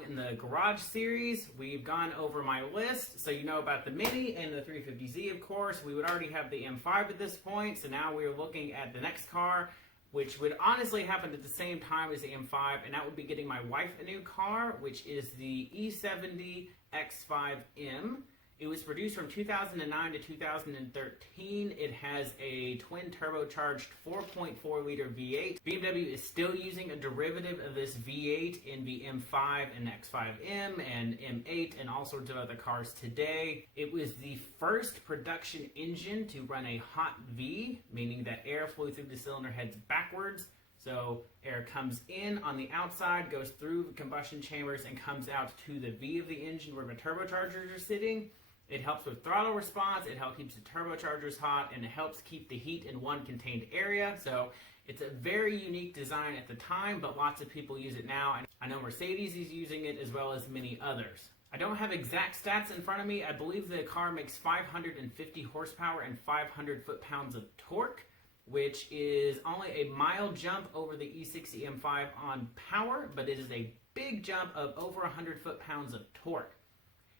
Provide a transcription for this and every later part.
along in the garage series. We've gone over my list, so you know about the Mini and the 350Z, of course. We would already have the M5 at this point, so now we're looking at the next car, which would honestly happen at the same time as the M5, and that would be getting my wife a new car, which is the E70 X5M. It was produced from 2009 to 2013. It has a twin turbocharged 4.4 liter V8. BMW is still using a derivative of this V8 in the M5 and X5M and M8 and all sorts of other cars today. It was the first production engine to run a hot V, meaning that air flew through the cylinder heads backwards. So air comes in on the outside, goes through the combustion chambers, and comes out to the V of the engine where the turbochargers are sitting. It helps with throttle response, it helps keep the turbochargers hot, and it helps keep the heat in one contained area. So it's a very unique design at the time, but lots of people use it now. I know Mercedes is using it as well as many others. I don't have exact stats in front of me. I believe the car makes 550 horsepower and 500 foot-pounds of torque, which is only a mild jump over the E60 M5 on power, but it is a big jump of over 100 foot-pounds of torque.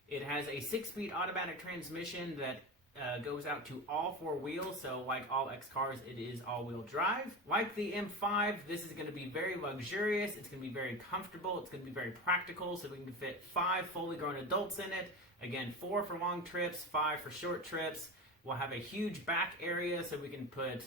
It has a 6-speed automatic transmission that goes out to all 4 wheels, so like all X cars, it is all-wheel drive. Like the M5, this is going to be very luxurious, it's going to be very comfortable, it's going to be very practical, so we can fit 5 fully grown adults in it. Again, 4 for long trips, 5 for short trips. We'll have a huge back area so we can put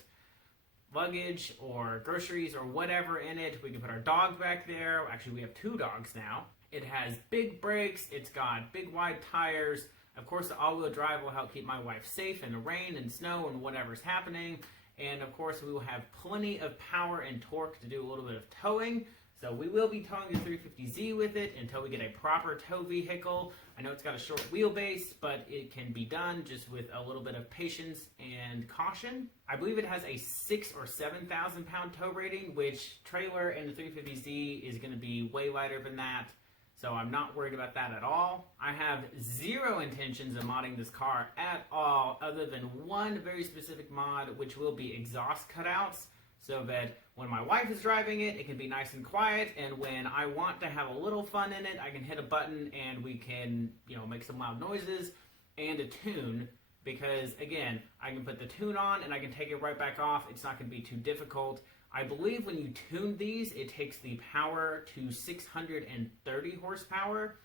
luggage or groceries or whatever in it. We can put our dog back there. Actually, we have 2 dogs now. It has big brakes, it's got big wide tires. Of course, the all-wheel drive will help keep my wife safe in the rain and snow and whatever's happening. And of course, we will have plenty of power and torque to do a little bit of towing. So we will be towing the 350Z with it until we get a proper tow vehicle. I know it's got a short wheelbase, but it can be done just with a little bit of patience and caution. I believe it has a 6,000 or 7,000 pound tow rating, which trailer and the 350Z is going to be way lighter than that. So I'm not worried about that at all. I have zero intentions of modding this car at all, other than one very specific mod, which will be exhaust cutouts, so that when my wife is driving it, it can be nice and quiet, and when I want to have a little fun in it, I can hit a button and we can, make some loud noises and a tune, because again, I can put the tune on and I can take it right back off. It's not going to be too difficult. I believe when you tune these, it takes the power to 630 horsepower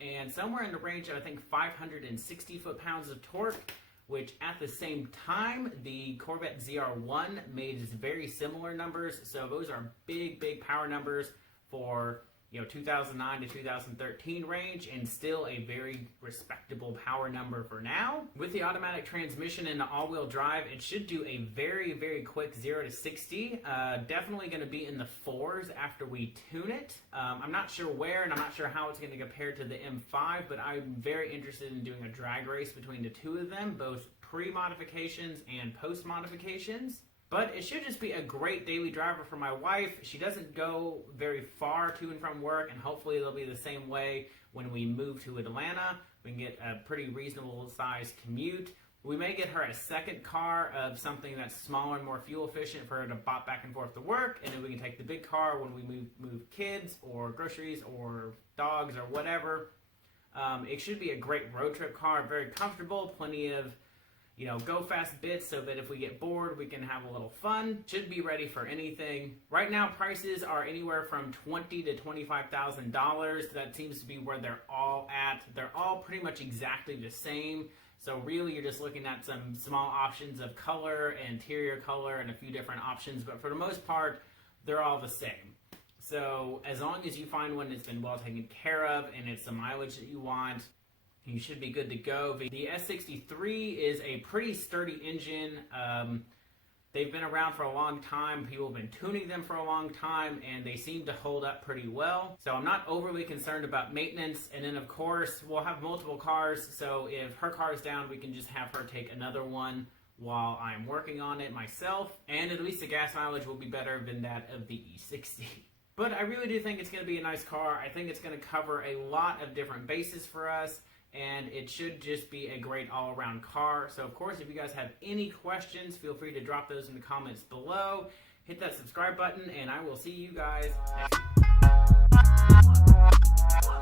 and somewhere in the range of, I think, 560 foot-pounds of torque, which at the same time, the Corvette ZR1 made very similar numbers. So those are big, big power numbers for 2009 to 2013 range, and still a very respectable power number for now. With the automatic transmission and the all-wheel drive, it should do a very, very quick 0 to 60. Definitely going to be in the 4s after we tune it. I'm not sure where, and I'm not sure how it's going to compare to the M5, but I'm very interested in doing a drag race between the 2 of them, both pre-modifications and post-modifications. But it should just be a great daily driver for my wife. She doesn't go very far to and from work, and hopefully it'll be the same way when we move to Atlanta. We can get a pretty reasonable sized commute. We may get her a second car of something that's smaller and more fuel efficient for her to bop back and forth to work, and then we can take the big car when we move kids or groceries or dogs or whatever. It should be a great road trip car, very comfortable, plenty of go fast bits so that if we get bored, we can have a little fun. Should be ready for anything. Right now, prices are anywhere from $20,000 to $25,000. That seems to be where they're all at. They're all pretty much exactly the same. So really, you're just looking at some small options of color, interior color, and a few different options. But for the most part, they're all the same. So as long as you find one that's been well taken care of and it's the mileage that you want, you should be good to go. The S63 is a pretty sturdy engine. They've been around for a long time. People have been tuning them for a long time, and they seem to hold up pretty well. So I'm not overly concerned about maintenance. And then, of course, we'll have multiple cars. So if her car is down, we can just have her take another one while I'm working on it myself. And at least the gas mileage will be better than that of the E60. But I really do think it's going to be a nice car. I think it's going to cover a lot of different bases for us, and it should just be a great all-around car. So, of course, if you guys have any questions, feel free to drop those in the comments below. Hit that subscribe button, and I will see you guys next week.